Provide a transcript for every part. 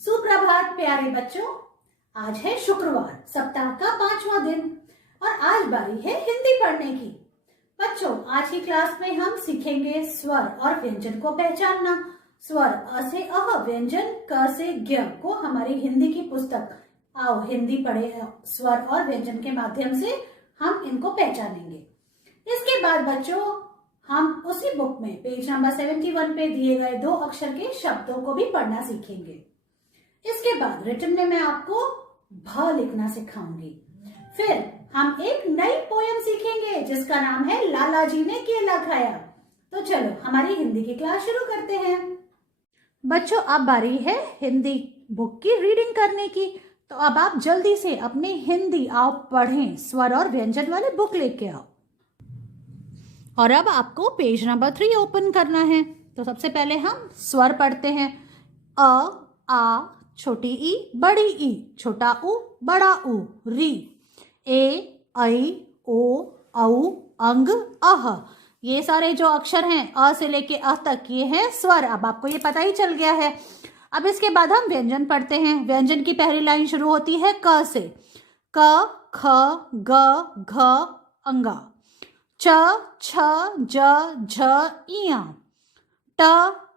सुप्रभात प्यारे बच्चों। आज है शुक्रवार, सप्ताह का 5वां दिन और आज बारी है हिंदी पढ़ने की। बच्चों, आज की क्लास में हम सीखेंगे स्वर और व्यंजन को पहचानना। स्वर अ से अह, व्यंजन क से ज्ञ को हमारी हिंदी की पुस्तक आओ हिंदी पढ़े स्वर और व्यंजन के माध्यम से हम इनको पहचानेंगे। इसके बाद बच्चों हम उसी बुक में पेज नंबर 71 पे दिए गए 2 अक्षर के शब्दों को भी पढ़ना सीखेंगे। इसके बाद रिटन में मैं आपको भ लिखना सिखाऊंगी। फिर हम एक नई पोयम सीखेंगे जिसका नाम है लाला जी ने केला खाया। तो चलो हमारी हिंदी की क्लास शुरू करते हैं। बच्चों, अब बारी है हिंदी बुक की रीडिंग करने की। तो अब आप जल्दी से अपनी हिंदी आओ पढ़ें, स्वर और व्यंजन वाले बुक लेके आओ। और अब आपको पेज नंबर 3 ओपन करना है। तो सबसे पहले हम स्वर पढ़ते हैं। अ, आ, छोटी ई, बड़ी ई, छोटा उ, बड़ा उ, री, ए, ऐ, ओ, औ, अंग, अह। ये सारे जो अक्षर हैं अ से लेके अ तक ये हैं स्वर। अब आपको ये पता ही चल गया है। अब इसके बाद हम व्यंजन पढ़ते हैं। व्यंजन की पहली लाइन शुरू होती है क से। क, ख, ग, घ, अंगा। च, छ, ज, झ, इया। ट,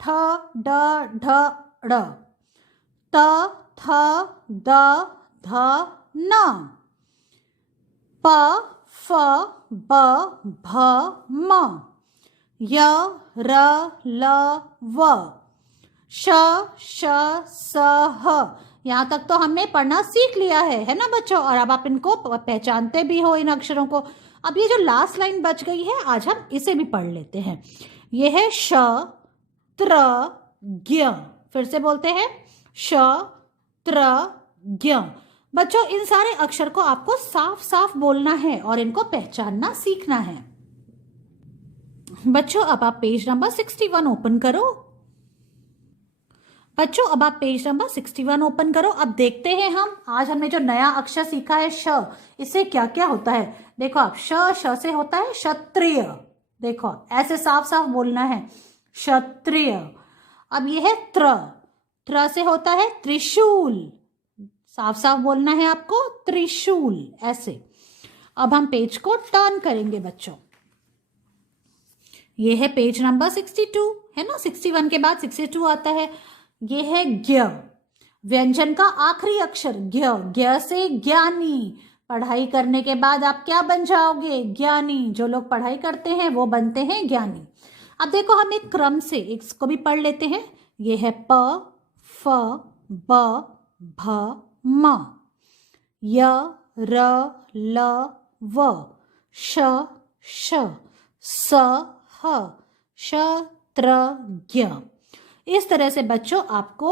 ठ, ड, ढ, ड़। त, थ, द, ध, न। प, फ, ब, भ, म। य, र, ल, व। श, श, स, ह। यहाँ तक तो हमने पढ़ना सीख लिया है ना बच्चों। और अब आप इनको पहचानते भी हो इन अक्षरों को। अब ये जो लास्ट लाइन बच गई है आज हम इसे भी पढ़ लेते हैं। ये है श, त्र, ज्ञ। फिर से बोलते हैं श, त्र, ज्ञ। बच्चों, इन सारे अक्षर को आपको साफ साफ बोलना है और इनको पहचानना सीखना है। बच्चों, अब आप पेज नंबर 61 ओपन करो। बच्चों, अब आप पेज नंबर 61 ओपन करो। अब देखते हैं हम आज हमने जो नया अक्षर सीखा है श, इससे क्या क्या होता है। देखो आप, श से होता है क्षत्रिय। देखो ऐसे साफ साफ बोलना है, क्षत्रिय। अब ये है त्र से होता है त्रिशूल। साफ साफ बोलना है आपको, त्रिशूल, ऐसे। अब हम पेज को टर्न करेंगे बच्चों। ये है पेज नंबर 62, है ना। 61 के बाद 62 आता है। ये है ज्ञ। व्यंजन का आखिरी अक्षर ज्ञ। ज्ञ से ज्ञानी। पढ़ाई करने के बाद आप क्या बन जाओगे? ज्ञानी। जो लोग पढ़ाई करते हैं वो बनते हैं ज्ञानी। अब देखो हम एक क्रम से इसको भी पढ़ लेते हैं। ये है प, फ, ब, भ, म। य, र, ल, व। श, श, स, ह, श, त्र, ज्ञ। इस तरह से बच्चों आपको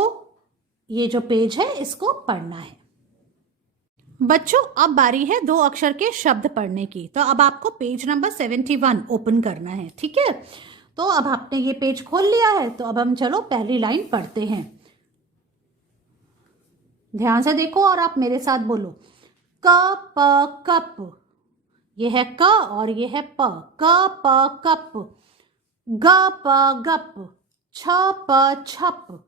ये जो पेज है इसको पढ़ना है। बच्चों, अब बारी है 2 अक्षर के शब्द पढ़ने की। तो अब आपको पेज नंबर 71 ओपन करना है, ठीक है। तो अब आपने ये पेज खोल लिया है। तो अब हम चलो पहली लाइन पढ़ते हैं। ध्यान से देखो और आप मेरे साथ बोलो। क, प, कप। ये है क और ये है प। क, प, कप। ग, प, गप। छ, प, छप।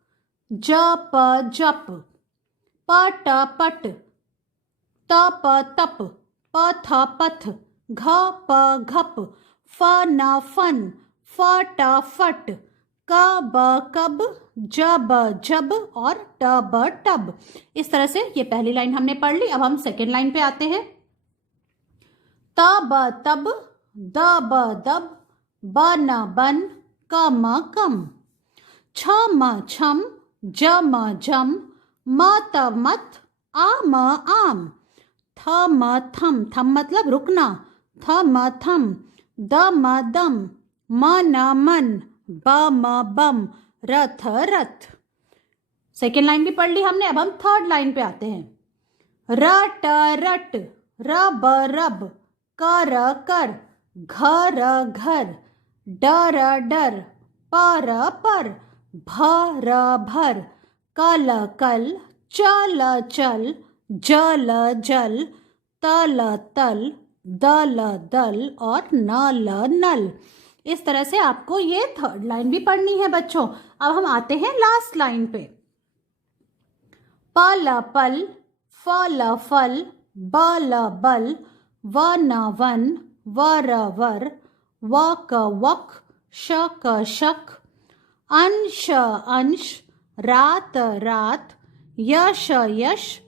ज, प, जप। प, ट, पट। त, प, तप। प, थ, पथ। घ, प, घप। फ, न, फन। फ, ट, फट। क, ब, कब। ज, ब, जब और ट, ब, टब। इस तरह से ये पहली लाइन हमने पढ़ ली। अब हम सेकेंड लाइन पे आते हैं। त, ब, तब। द, ब, दब। ब, न, बन। क, म, कम। छ, म, छम। ज, म, जम। म, त, मत। आ, म, आम। थ, म, थम। थम मतलब रुकना। थ, म, थम। द, म, दम। म, न, मन। ब, म, बम। रथ, रथ। सेकेंड लाइन भी पढ़ ली हमने। अब हम थर्ड लाइन पे आते हैं। र, ट, रट। र, ब, रब। क, र, कर। घ, र, घर। ड, र, डर। प, र, पर। भ, र, भर। क, ल, कल। च, ल, चल। ज, ल, जल। त, ल, तल। द, ल, दल और न, ल, नल। इस तरह से आपको ये थर्ड लाइन भी पढ़नी है बच्चों। अब हम आते हैं लास्ट लाइन पे। प ल पल, फ ल फल, ब ल बल, व न वन, व र वर, व क वक, श क शक, अंश अंश, रात रात, यश यश,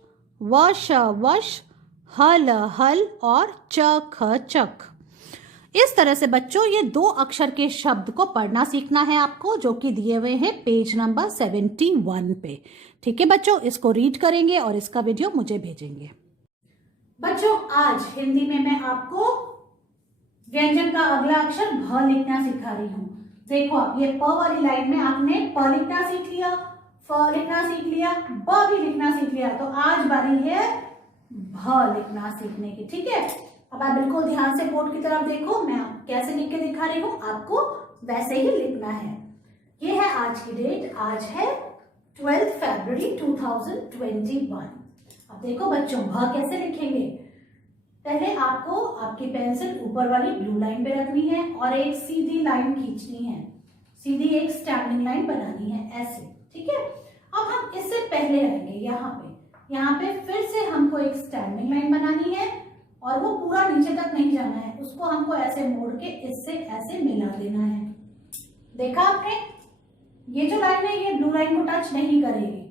वश वश, हल हल और च ख चक। इस तरह से बच्चों ये 2 अक्षर के शब्द को पढ़ना सीखना है आपको, जो कि दिए हुए हैं पेज नंबर 71 पे। ठीक है बच्चों, इसको रीड करेंगे और इसका वीडियो मुझे भेजेंगे। बच्चों आज हिंदी में मैं आपको व्यंजन का अगला अक्षर भ लिखना सिखा रही हूँ। देखो आप ये प वाली लाइन में आपने प लिखना सीख लिया, फ लिखना सीख लिया, ब भी लिखना सीख लिया, तो आज बारी है भ लिखना सीखने की। ठीक है, अब आप बिल्कुल ध्यान से बोर्ड की तरफ देखो, मैं कैसे लिख के दिखा रही हूँ, आपको वैसे ही लिखना है। ये है आज की डेट, आज है 12 फरवरी 2021। अब देखो बच्चों भ कैसे लिखेंगे। पहले आपको आपकी पेंसिल ऊपर वाली ब्लू लाइन पे रखनी है और एक सीधी लाइन खींचनी है, सीधी एक स्टैंडिंग लाइन बनानी है ऐसे। ठीक है, अब हम इससे पहले आएंगे यहाँ पे फिर से हमको एक स्टैंडिंग लाइन बनानी है और वो पूरा नीचे तक नहीं जाना है, उसको हमको ऐसे मोड़ के इससे ऐसे मिला देना है। देखा आपने, ये जो लाइन है ये ब्लू लाइन को टच नहीं करेगी।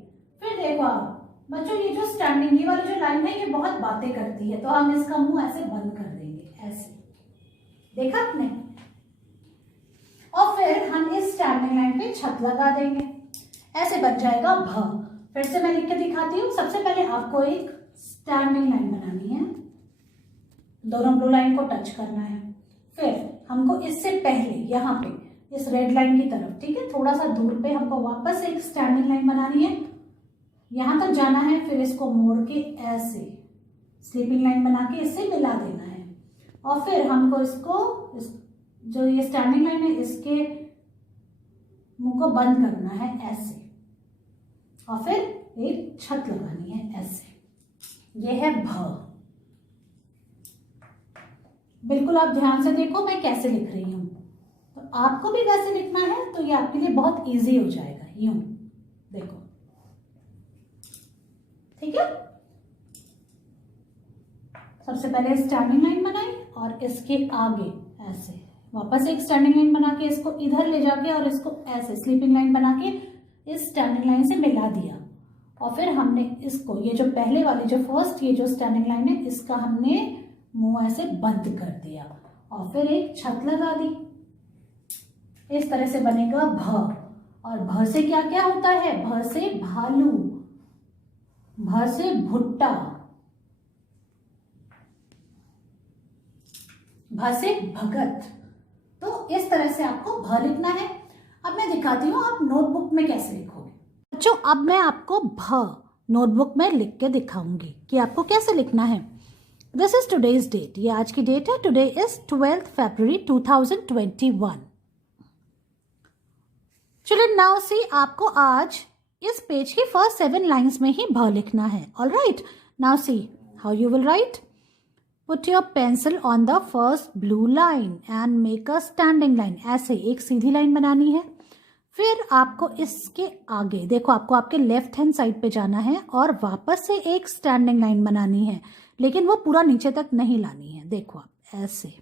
फिर देखो आप बच्चों ये जो स्टैंडिंग ये वाली जो लाइन है ये बहुत बातें करती है, तो हम इसका मुंह ऐसे बंद कर देंगे ऐसे। देखा आपने, और फिर हम इस स्टैंडिंग लाइन पे छत लगा देंगे, ऐसे बन जाएगा भ। फिर से मैं लिख के दिखाती हूँ। सबसे पहले आपको एक स्टैंडिंग लाइन बनानी है, दोनों ब्लू लाइन को टच करना है। फिर हमको इससे पहले यहाँ पे इस रेड लाइन की तरफ, ठीक है, थोड़ा सा दूर पे हमको वापस एक स्टैंडिंग लाइन बनानी है, यहाँ तक जाना है, फिर इसको मोड़ के ऐसे स्लीपिंग लाइन बना के इससे मिला देना है। और फिर हमको इसको जो ये स्टैंडिंग लाइन है इसके मुंह को बंद करना है ऐसे, और फिर एक छत लगानी है ऐसे। ये है भ। बिल्कुल आप ध्यान से देखो मैं कैसे लिख रही हूँ, तो आपको भी वैसे लिखना है तो ये आपके लिए बहुत इजी हो जाएगा। यूं देखो, ठीक है। सबसे पहले स्टैंडिंग लाइन बनाई और इसके आगे ऐसे वापस एक स्टैंडिंग लाइन बना के इसको इधर ले जाके और इसको ऐसे स्लीपिंग लाइन बना के इस स्टैंडिंग लाइन से मिला दिया। और फिर हमने इसको ये जो पहले वाली जो फर्स्ट ये जो स्टैंडिंग लाइन है इसका हमने मुंह ऐसे बंद कर दिया और फिर एक छत लगा दी। इस तरह से बनेगा भ। और भ से क्या क्या होता है? भ से भालू, भ से भुट्टा, भ से भगत। तो इस तरह से आपको भ लिखना है। अब मैं दिखाती हूँ आप नोटबुक में कैसे लिखोगे। बच्चों अब मैं आपको भ नोटबुक में लिख के दिखाऊंगी कि आपको कैसे लिखना है। दिस इज टुडेज डेट, ये आज की डेट है। Today is 12 February 2021। Children now see, आपको आज इस पेज की फर्स्ट 7 लाइन्स में ही भ लिखना है। Alright, now see how you will write. Put your pencil on the first blue line and make a standing line। ऐसे एक सीधी लाइन बनानी है। फिर आपको इसके आगे देखो, आपको आपके लेफ्ट हैंड साइड पे जाना है और वापस से एक स्टैंडिंग लाइन बनानी है, लेकिन वो पूरा नीचे तक नहीं लानी है। देखो आप ऐसे,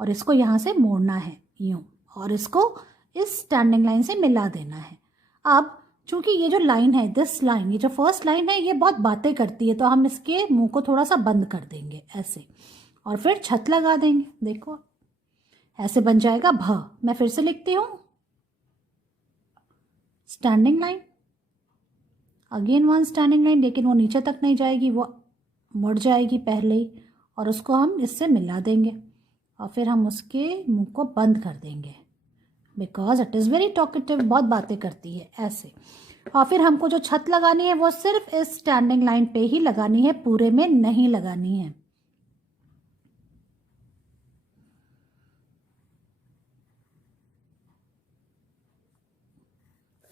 और इसको यहाँ से मोड़ना है यूं, और इसको इस स्टैंडिंग लाइन से मिला देना है। अब चूंकि ये जो लाइन है, दिस लाइन, ये जो फर्स्ट लाइन है, ये बहुत बातें करती है, तो हम इसके मुंह को थोड़ा सा बंद कर देंगे ऐसे, और फिर छत लगा देंगे। देखो ऐसे बन जाएगा भ। मैं फिर से लिखती हूँ, standing line, again one standing line, लेकिन वो नीचे तक नहीं जाएगी, वो मुड़ जाएगी पहले ही, और उसको हम इससे मिला देंगे, और फिर हम उसके मुंह को बंद कर देंगे because it is very talkative, बहुत बातें करती है ऐसे। और फिर हमको जो छत लगानी है वो सिर्फ इस स्टैंडिंग लाइन पे ही लगानी है, पूरे में नहीं लगानी है।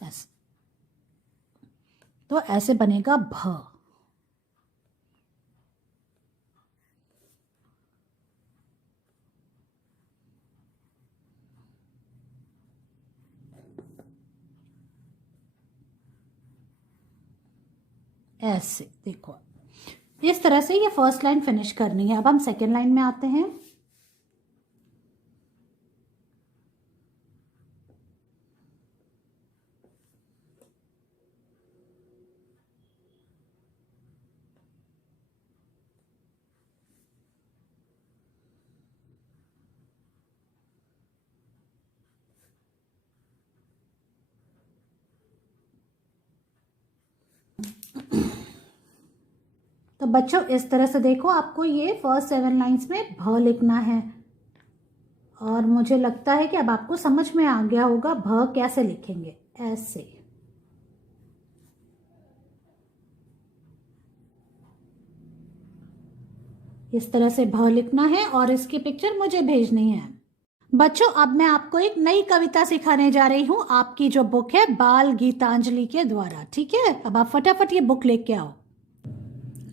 ऐसे, तो ऐसे बनेगा भ। ऐसे देखो, इस तरह से ये फर्स्ट लाइन फिनिश करनी है। अब हम सेकेंड लाइन में आते हैं। तो बच्चों इस तरह से देखो, आपको ये फर्स्ट 7 लाइंस में भ लिखना है। और मुझे लगता है कि अब आपको समझ में आ गया होगा भ कैसे लिखेंगे। ऐसे इस तरह से भ लिखना है और इसकी पिक्चर मुझे भेजनी है। बच्चों अब मैं आपको एक नई कविता सिखाने जा रही हूँ, आपकी जो बुक है बाल गीतांजलि के द्वारा। ठीक है, अब आप फटाफट ये बुक लेके आओ।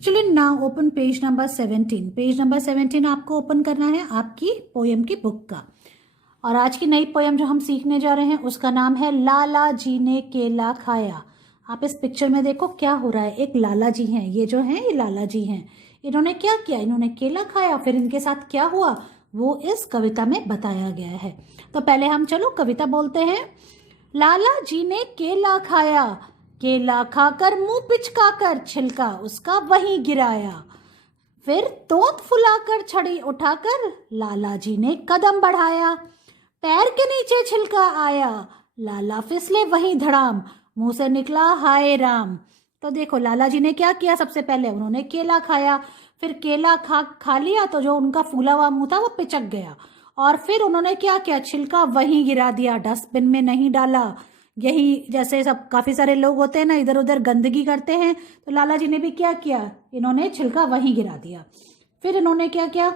चलिए now open page number 17। Page number 17 आपको ओपन करना है आपकी पोयम की बुक का। और आज की नई पोयम जो हम सीखने जा रहे हैं उसका नाम है लाला जी ने केला खाया। आप इस पिक्चर में देखो क्या हो रहा है, एक लाला जी हैं, ये जो हैं ये लाला जी हैं। इन्होंने क्या किया, इन्होंने केला खाया, फिर इनके साथ क्या हुआ वो इस कविता में बताया गया है। तो पहले हम चलो कविता बोलते हैं। लाला जी ने केला खाया, केला खाकर मुंह पिचकाकर छिलका उसका वहीं गिराया। फिर तोंद फुलाकर छड़ी उठाकर लाला जी ने कदम बढ़ाया। पैर के नीचे छिलका आया, लाला फिसले वहीं धड़ाम, मुंह से निकला हाय राम। तो देखो लाला जी ने क्या किया, सबसे पहले उन्होंने केला खाया, फिर केला खा लिया तो जो उनका फूला हुआ मुंह था वो पिचक गया। और फिर उन्होंने क्या किया, छिलका वहीं गिरा दिया, डस्टबिन में नहीं डाला। यही जैसे सब काफी सारे लोग होते हैं ना, इधर उधर गंदगी करते हैं, तो लाला जी ने भी क्या किया, इन्होंने छिलका वहीं गिरा दिया। फिर इन्होंने क्या किया,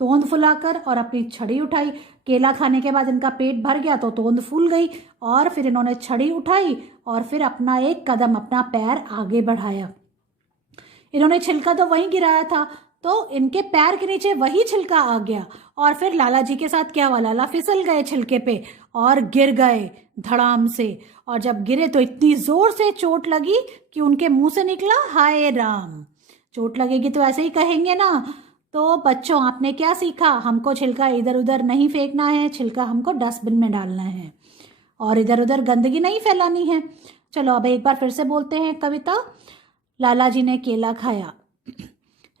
तोंद फुलाकर और अपनी छड़ी उठाई। केला खाने के बाद इनका पेट भर गया तो तोंद फूल गई, और फिर इन्होंने छड़ी उठाई और फिर अपना एक कदम, अपना पैर आगे बढ़ाया। इन्होंने छिलका तो वहीं गिराया था, तो इनके पैर के नीचे वही छिलका आ गया। और फिर लाला जी के साथ क्या हुआ, लाला फिसल गए छिलके पे और गिर गए धड़ाम से। और जब गिरे तो इतनी जोर से चोट लगी कि उनके मुंह से निकला हाय राम। चोट लगेगी तो ऐसे ही कहेंगे ना। तो बच्चों आपने क्या सीखा, हमको छिलका इधर उधर नहीं फेंकना है, छिलका हमको डस्टबिन में डालना है और इधर उधर गंदगी नहीं फैलानी है। चलो अब एक बार फिर से बोलते हैं कविता। लाला जी ने केला खाया,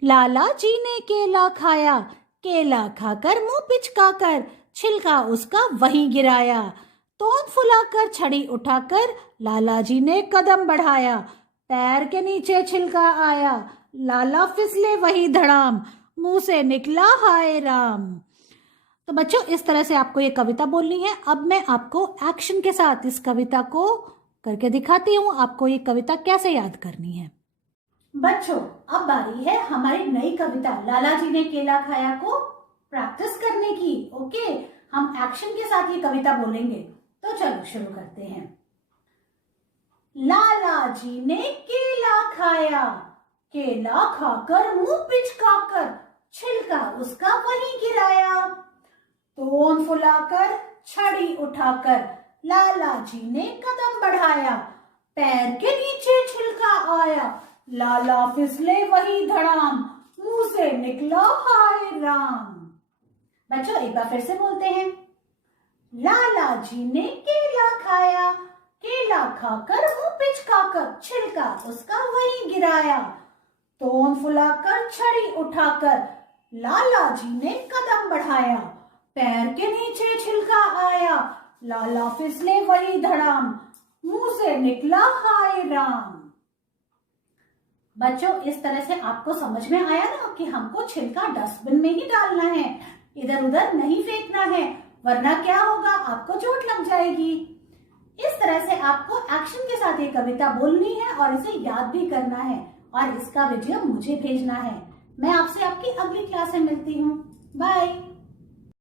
लाला जी ने केला खाया, केला खाकर मुंह पिचकाकर छिलका उसका वहीं गिराया। तोंद फुलाकर छड़ी उठाकर लाला जी ने कदम बढ़ाया। पैर के नीचे छिलका आया, लाला फिसले वही धड़ाम, मुंह से निकला हाय राम। तो बच्चों इस तरह से आपको ये कविता बोलनी है। अब मैं आपको एक्शन के साथ इस कविता को करके दिखाती हूँ, आपको ये कविता कैसे याद करनी है। बच्चों अब बारी है हमारी नई कविता लाला जी ने केला खाया को प्रैक्टिस करने की। ओके, हम एक्शन के साथ ये कविता बोलेंगे, तो चलो शुरू करते हैं। लाला जी ने केला खाया, केला खाकर मुंह पिचकाकर छिलका उसका वहीं गिराया। तोंद फुलाकर छड़ी उठाकर लाला जी ने कदम बढ़ाया। पैर के नीचे छिलका आया, लाला फिसले वही धड़ाम, मुंह से निकला हाय राम। बच्चों एक बार फिर से बोलते हैं। लाला जी ने केला खाया, केला खाकर मुंह पिचकाकर छिलका उसका वहीं गिराया। तोंद फुलाकर छड़ी उठाकर लाला जी ने कदम बढ़ाया। पैर के नीचे छिलका आया, लाला फिसले वही धड़ाम, मुंह से निकला हाय राम। बच्चों इस तरह से आपको समझ में आया ना कि हमको छिलका डस्टबिन में ही डालना है, इधर उधर नहीं फेंकना है, वरना क्या होगा, आपको चोट लग जाएगी। इस तरह से आपको एक्शन के साथ ये कविता बोलनी है और इसे याद भी करना है और इसका वीडियो मुझे भेजना है। मैं आपसे आपकी अगली क्लास में मिलती हूँ। बाय।